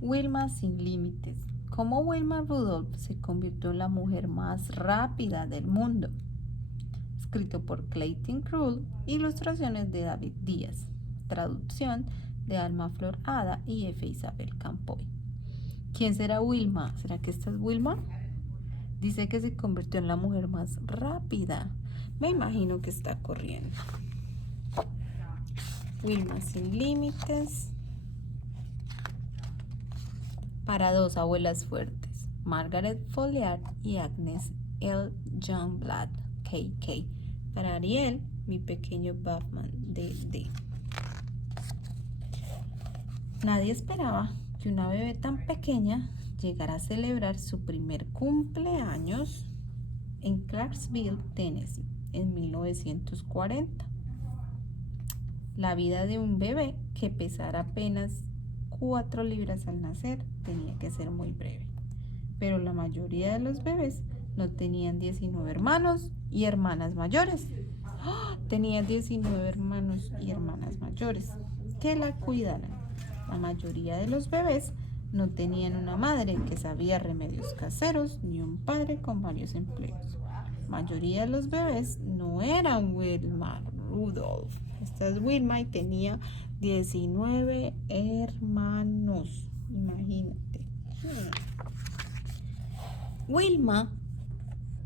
Wilma sin límites. ¿Cómo Wilma Rudolph se convirtió en la mujer más rápida del mundo? Escrito por Clayton Crull, ilustraciones de David Díaz, traducción de Alma Flor Hada y F. Isabel Campoy. ¿Quién será Wilma? ¿Será que esta es Wilma? Dice que se convirtió en la mujer más rápida. Me imagino que está corriendo. Wilma sin límites. Para dos abuelas fuertes, Margaret Folliard y Agnes L. Youngblood, KK. Para Ariel, mi pequeño Batman, DD. Nadie esperaba que una bebé tan pequeña llegara a celebrar su primer cumpleaños en Clarksville, Tennessee, en 1940. La vida de un bebé que pesara apenas 4 libras al nacer tenía que ser muy breve, pero la mayoría de los bebés no tenían 19 hermanos y hermanas mayores. ¡Oh! Tenía 19 hermanos y hermanas mayores que la cuidaran. La mayoría de los bebés no tenían una madre que sabía remedios caseros ni un padre con varios empleos. La mayoría de los bebés no eran Wilma Rudolph. Esta es Wilma y tenía 19 hermanos. Imagínate. Wilma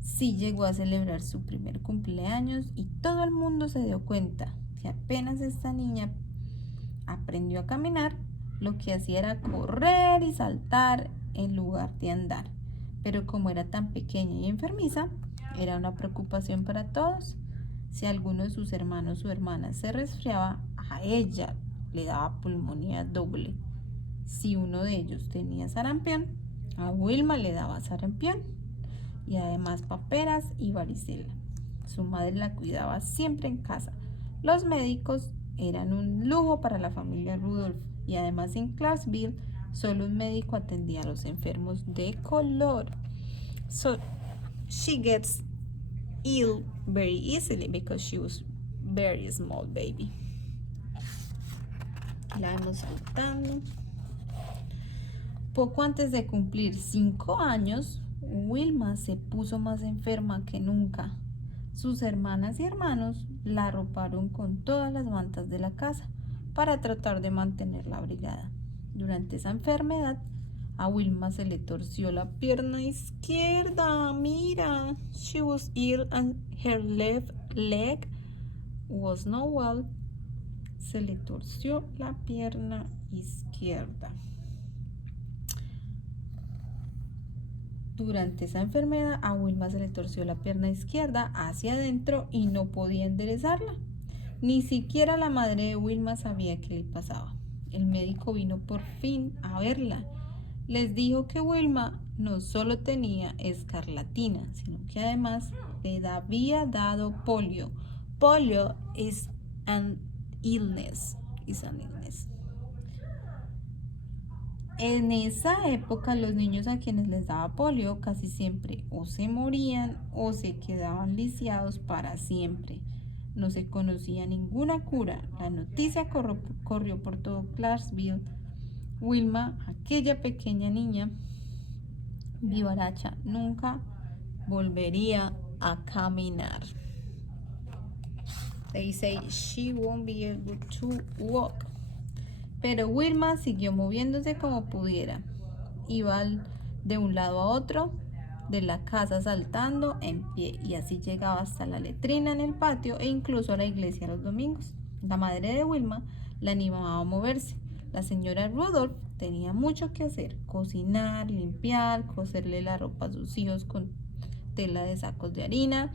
sí llegó a celebrar su primer cumpleaños y todo el mundo se dio cuenta que apenas esta niña aprendió a caminar, lo que hacía era correr y saltar en lugar de andar. Pero como era tan pequeña y enfermiza, era una preocupación para todos. Si alguno de sus hermanos o hermanas se resfriaba, a ella le daba pulmonía doble. Si uno de ellos tenía sarampión, a Wilma le daba sarampión y además paperas y varicela. Su madre la cuidaba siempre en casa. Los médicos eran un lujo para la familia Rudolph y además en Clarksville solo un médico atendía a los enfermos de color. So she gets ill very easily because she was very small baby. La vemos saltando. Poco antes de cumplir 5 años, Wilma se puso más enferma que nunca. Sus hermanas y hermanos la arroparon con todas las mantas de la casa para tratar de mantenerla abrigada. Durante esa enfermedad, a Wilma se le torció la pierna izquierda. Mira, she was ill and her left leg was not well. Se le torció la pierna izquierda. Durante esa enfermedad a Wilma se le torció la pierna izquierda hacia adentro y no podía enderezarla. Ni siquiera la madre de Wilma sabía qué le pasaba. El médico vino por fin a verla. Les dijo que Wilma no solo tenía escarlatina, sino que además le había dado polio. Polio is an illness. En esa época los niños a quienes les daba polio casi siempre o se morían o se quedaban lisiados para siempre. No se conocía ninguna cura. La noticia corrió por todo Clarksville. Wilma, aquella pequeña niña vivaracha, nunca volvería a caminar. They say she won't be able to walk. Pero Wilma siguió moviéndose como pudiera. Iba de un lado a otro de la casa saltando en pie y así llegaba hasta la letrina en el patio e incluso a la iglesia los domingos. La madre de Wilma la animaba a moverse. La señora Rudolph tenía mucho que hacer: cocinar, limpiar, coserle la ropa a sus hijos con tela de sacos de harina.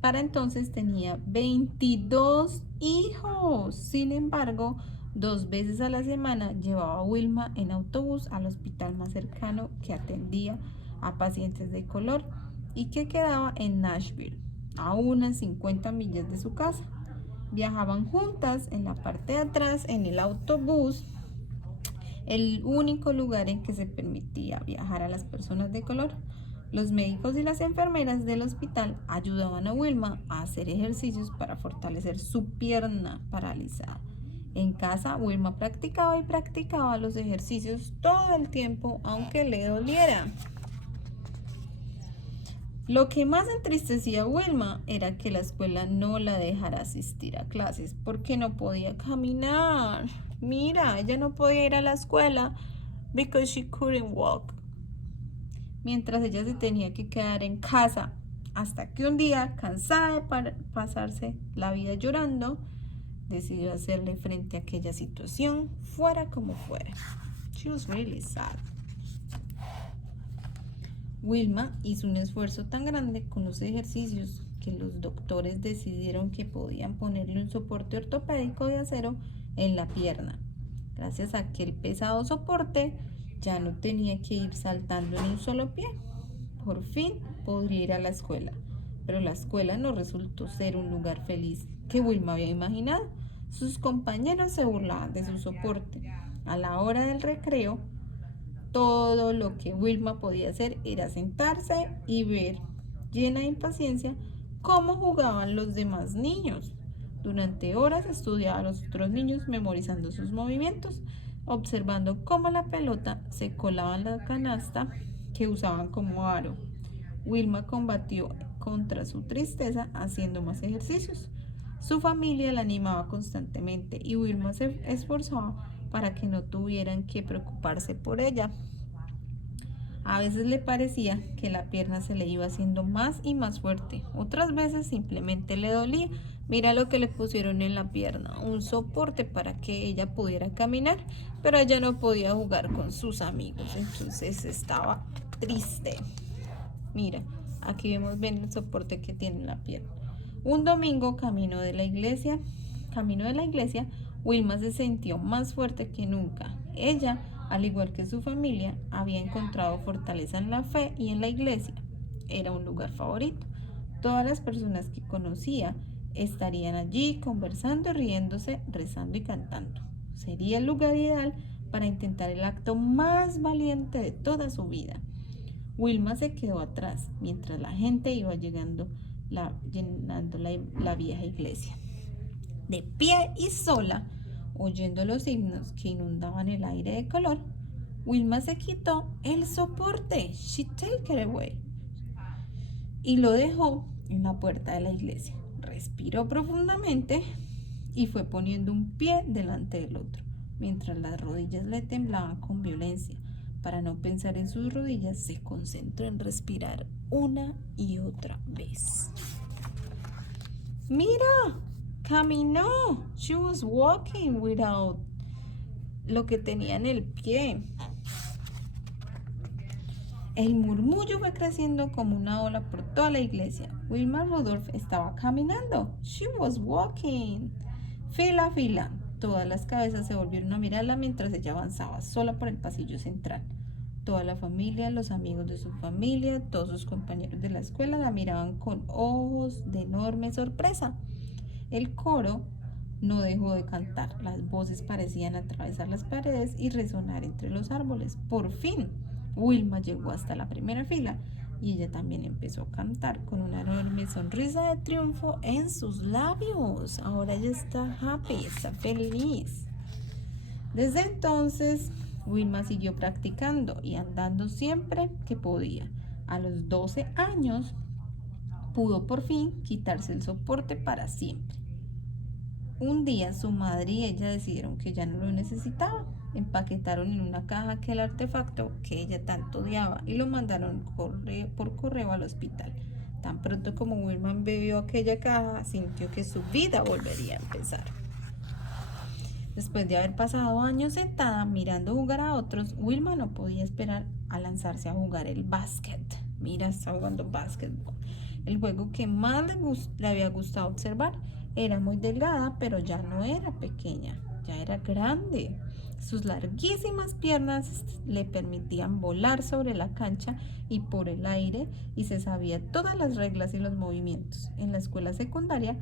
Para entonces tenía 22 hijos. Sin embargo, 2 veces a la semana llevaba a Wilma en autobús al hospital más cercano que atendía a pacientes de color y que quedaba en Nashville, a unas 50 millas de su casa. Viajaban juntas en la parte de atrás en el autobús, el único lugar en que se permitía viajar a las personas de color. Los médicos y las enfermeras del hospital ayudaban a Wilma a hacer ejercicios para fortalecer su pierna paralizada. En casa, Wilma practicaba y practicaba los ejercicios todo el tiempo, aunque le doliera. Lo que más entristecía a Wilma era que la escuela no la dejara asistir a clases porque no podía caminar. Mira, ella no podía ir a la escuela because she couldn't walk. Mientras ella se tenía que quedar en casa hasta que un día, cansada de pasarse la vida llorando, decidió hacerle frente a aquella situación, fuera como fuera. She was really sad. Wilma hizo un esfuerzo tan grande con los ejercicios que los doctores decidieron que podían ponerle un soporte ortopédico de acero en la pierna. Gracias a aquel pesado soporte, ya no tenía que ir saltando en un solo pie. Por fin podría ir a la escuela, pero la escuela no resultó ser un lugar feliz que Wilma había imaginado. Sus compañeros se burlaban de su soporte. A la hora del recreo, todo lo que Wilma podía hacer era sentarse y ver, llena de impaciencia, cómo jugaban los demás niños. Durante horas estudiaba a los otros niños memorizando sus movimientos, observando cómo la pelota se colaba en la canasta que usaban como aro. Wilma combatió contra su tristeza haciendo más ejercicios. Su familia la animaba constantemente y Wilma se esforzaba para que no tuvieran que preocuparse por ella. A veces le parecía que la pierna se le iba haciendo más y más fuerte. Otras veces simplemente le dolía. Mira lo que le pusieron en la pierna, un soporte para que ella pudiera caminar, pero ella no podía jugar con sus amigos, entonces estaba triste. Mira, aquí vemos bien el soporte que tiene en la pierna. Un domingo, camino de la iglesia, Wilma se sintió más fuerte que nunca. Ella, al igual que su familia, había encontrado fortaleza en la fe y en la iglesia. Era un lugar favorito. Todas las personas que conocía estarían allí conversando, riéndose, rezando y cantando. Sería el lugar ideal para intentar el acto más valiente de toda su vida. Wilma se quedó atrás mientras la gente iba llenando la vieja iglesia. De pie y sola, oyendo los himnos que inundaban el aire de color, Wilma se quitó el soporte, she took it away, y lo dejó en la puerta de la iglesia. Respiró profundamente y fue poniendo un pie delante del otro, mientras las rodillas le temblaban con violencia. Para no pensar en sus rodillas, se concentró en respirar una y otra vez. ¡Mira! Caminó. She was walking without lo que tenía en el pie. El murmullo fue creciendo como una ola por toda la iglesia. Wilma Rudolph estaba caminando. She was walking. Fila a fila. Todas las cabezas se volvieron a mirarla mientras ella avanzaba sola por el pasillo central. Toda la familia, los amigos de su familia, todos sus compañeros de la escuela la miraban con ojos de enorme sorpresa. El coro no dejó de cantar. Las voces parecían atravesar las paredes y resonar entre los árboles. Por fin, Wilma llegó hasta la primera fila y ella también empezó a cantar con una enorme sonrisa de triunfo en sus labios. Ahora ella está happy, está feliz. Desde entonces, Wilma siguió practicando y andando siempre que podía. A los 12 años, pudo por fin quitarse el soporte para siempre. Un día su madre y ella decidieron que ya no lo necesitaba. Empaquetaron en una caja aquel artefacto que ella tanto odiaba y lo mandaron por correo al hospital. Tan pronto como Wilma bebió aquella caja, sintió que su vida volvería a empezar. Después de haber pasado años sentada mirando jugar a otros, Wilma no podía esperar a lanzarse a jugar el básquet. Mira, está jugando básquetbol. El juego que más le había gustado observar. Era muy delgada, pero ya no era pequeña, ya era grande. Sus larguísimas piernas le permitían volar sobre la cancha y por el aire y se sabía todas las reglas y los movimientos. En la escuela secundaria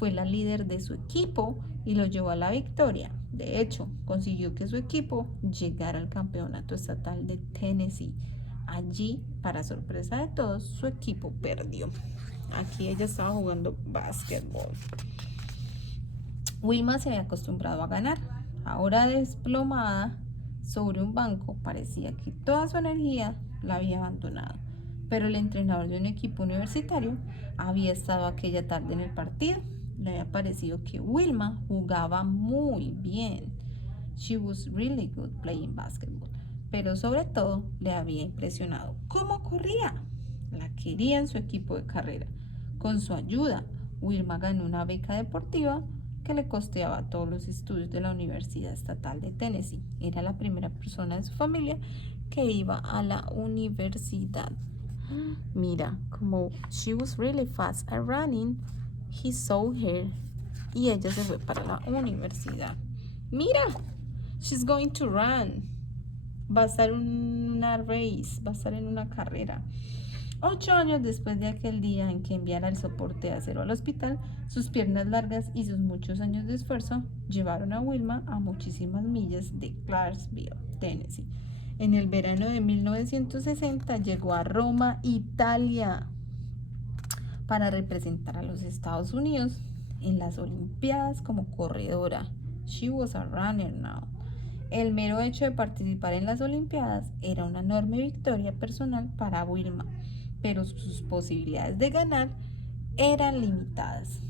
fue la líder de su equipo y lo llevó a la victoria. De hecho, consiguió que su equipo llegara al campeonato estatal de Tennessee. Allí, para sorpresa de todos, su equipo perdió. Aquí ella estaba jugando básquetbol. Wilma se había acostumbrado a ganar. Ahora desplomada sobre un banco, parecía que toda su energía la había abandonado. Pero el entrenador de un equipo universitario había estado aquella tarde en el partido. Le había parecido que Wilma jugaba muy bien. She was really good playing basketball. Pero sobre todo le había impresionado cómo corría. La quería en su equipo de carrera. Con su ayuda, Wilma ganó una beca deportiva que le costeaba todos los estudios de la Universidad Estatal de Tennessee. Era la primera persona de su familia que iba a la universidad. Mira, como she was really fast at running, he saw her. Y ella se fue para la universidad. Mira, she's going to run. Va a estar en una race, va a estar en una carrera. 8 años después de aquel día en que enviara el soporte de acero al hospital, sus piernas largas y sus muchos años de esfuerzo llevaron a Wilma a muchísimas millas de Clarksville, Tennessee. En el verano de 1960 llegó a Roma, Italia, para representar a los Estados Unidos en las Olimpiadas como corredora. She was a runner now. El mero hecho de participar en las Olimpiadas era una enorme victoria personal para Wilma, pero sus posibilidades de ganar eran limitadas.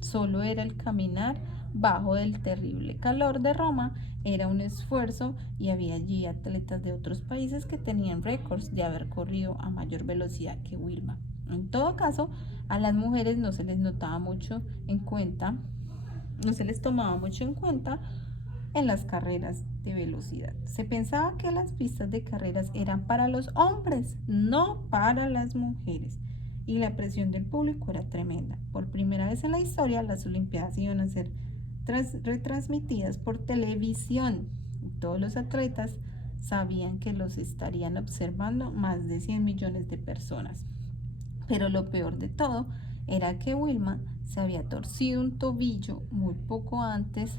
Solo era el caminar bajo el terrible calor de Roma, era un esfuerzo y había allí atletas de otros países que tenían récords de haber corrido a mayor velocidad que Wilma. En todo caso, a las mujeres no se les tomaba mucho en cuenta en las carreras de velocidad. Se pensaba que las pistas de carreras eran para los hombres, no para las mujeres. Y la presión del público era tremenda. Por primera vez en la historia, las Olimpiadas iban a ser retransmitidas por televisión. Y todos los atletas sabían que los estarían observando más de 100 millones de personas. Pero lo peor de todo era que Wilma se había torcido un tobillo muy poco antes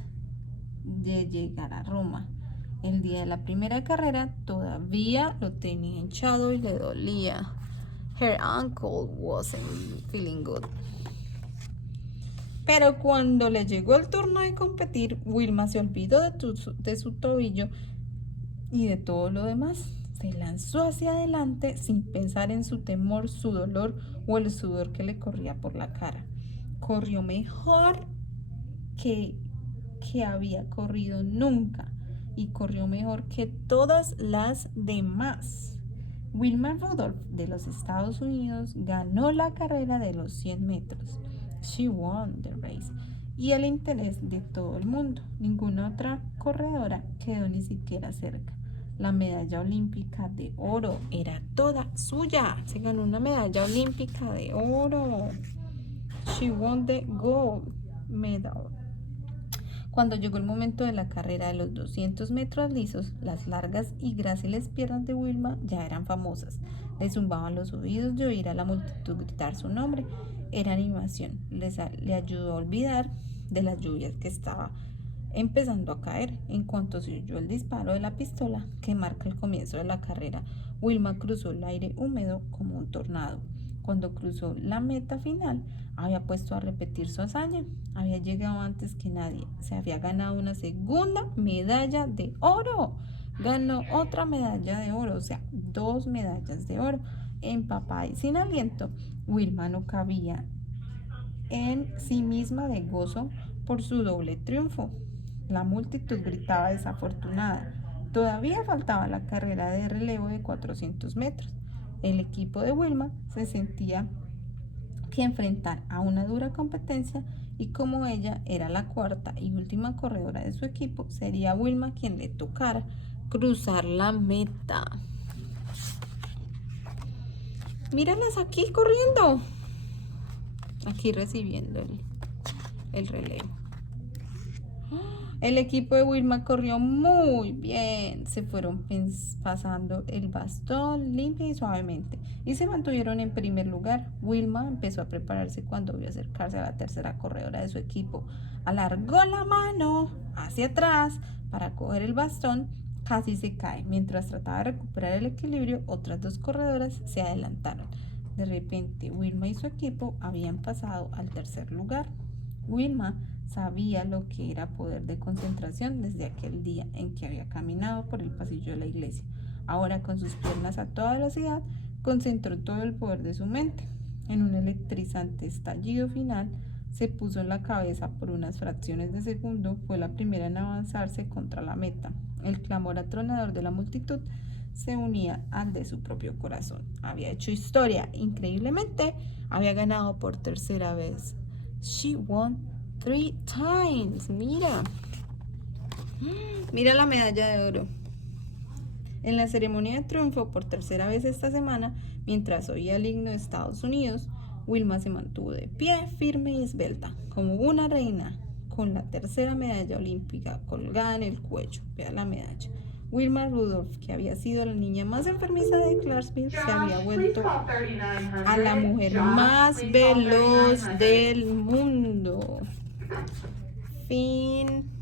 de llegar a Roma. El día de la primera carrera todavía lo tenía hinchado y le dolía. Her ankle wasn't feeling good. Pero cuando le llegó el turno de competir, Wilma se olvidó de su tobillo y de todo lo demás. Se lanzó hacia adelante sin pensar en su temor, su dolor o el sudor que le corría por la cara. Corrió mejor que había corrido nunca y corrió mejor que todas las demás. Wilma Rudolph de los Estados Unidos ganó la carrera de los 100 metros. She won the race. Y el interés de todo el mundo. Ninguna otra corredora quedó ni siquiera cerca. La medalla olímpica de oro era toda suya. Se ganó una medalla olímpica de oro. She won the gold medal. Cuando llegó el momento de la carrera de los 200 metros lisos, las largas y gráciles piernas de Wilma ya eran famosas. Le zumbaban los oídos de oír a la multitud gritar su nombre. Era animación. Le ayudó a olvidar de las lluvias que estaba empezando a caer. En cuanto se oyó el disparo de la pistola que marca el comienzo de la carrera, Wilma cruzó el aire húmedo como un tornado. Cuando cruzó la meta final, había puesto a repetir su hazaña. Había llegado antes que nadie. Se había ganado una segunda medalla de oro. Ganó otra medalla de oro, o sea, 2 medallas de oro. Empapada y sin aliento, Wilma no cabía en sí misma de gozo por su doble triunfo. La multitud gritaba desafortunada. Todavía faltaba la carrera de relevo de 400 metros. El equipo de Wilma se sentía que enfrentar a una dura competencia y como ella era la cuarta y última corredora de su equipo, sería Wilma quien le tocara cruzar la meta. Míralas aquí corriendo, aquí recibiendo el relevo. El equipo de Wilma corrió muy bien. Se fueron pasando el bastón limpia y suavemente y se mantuvieron en primer lugar. Wilma empezó a prepararse cuando vio acercarse a la tercera corredora de su equipo. Alargó la mano hacia atrás para coger el bastón. Casi se cae. Mientras trataba de recuperar el equilibrio, otras 2 corredoras se adelantaron. De repente, Wilma y su equipo habían pasado al tercer lugar. Wilma Sabía lo que era poder de concentración desde aquel día en que había caminado por el pasillo de la iglesia. Ahora, con sus piernas a toda velocidad, concentró todo el poder de su mente. En un electrizante estallido final, se puso en la cabeza por unas fracciones de segundo, fue la primera en avanzarse contra la meta. El clamor atronador de la multitud se unía al de su propio corazón. Había hecho historia. Increíblemente, había ganado por tercera vez. She won 3 times. Mira. Mira la medalla de oro. En la ceremonia de triunfo por tercera vez esta semana, mientras oía el himno de Estados Unidos, Wilma se mantuvo de pie, firme y esbelta, como una reina, con la tercera medalla olímpica colgada en el cuello. Vea la medalla. Wilma Rudolph, que había sido la niña más enfermiza de Clarksville, se había vuelto a la mujer más veloz del mundo. Fin.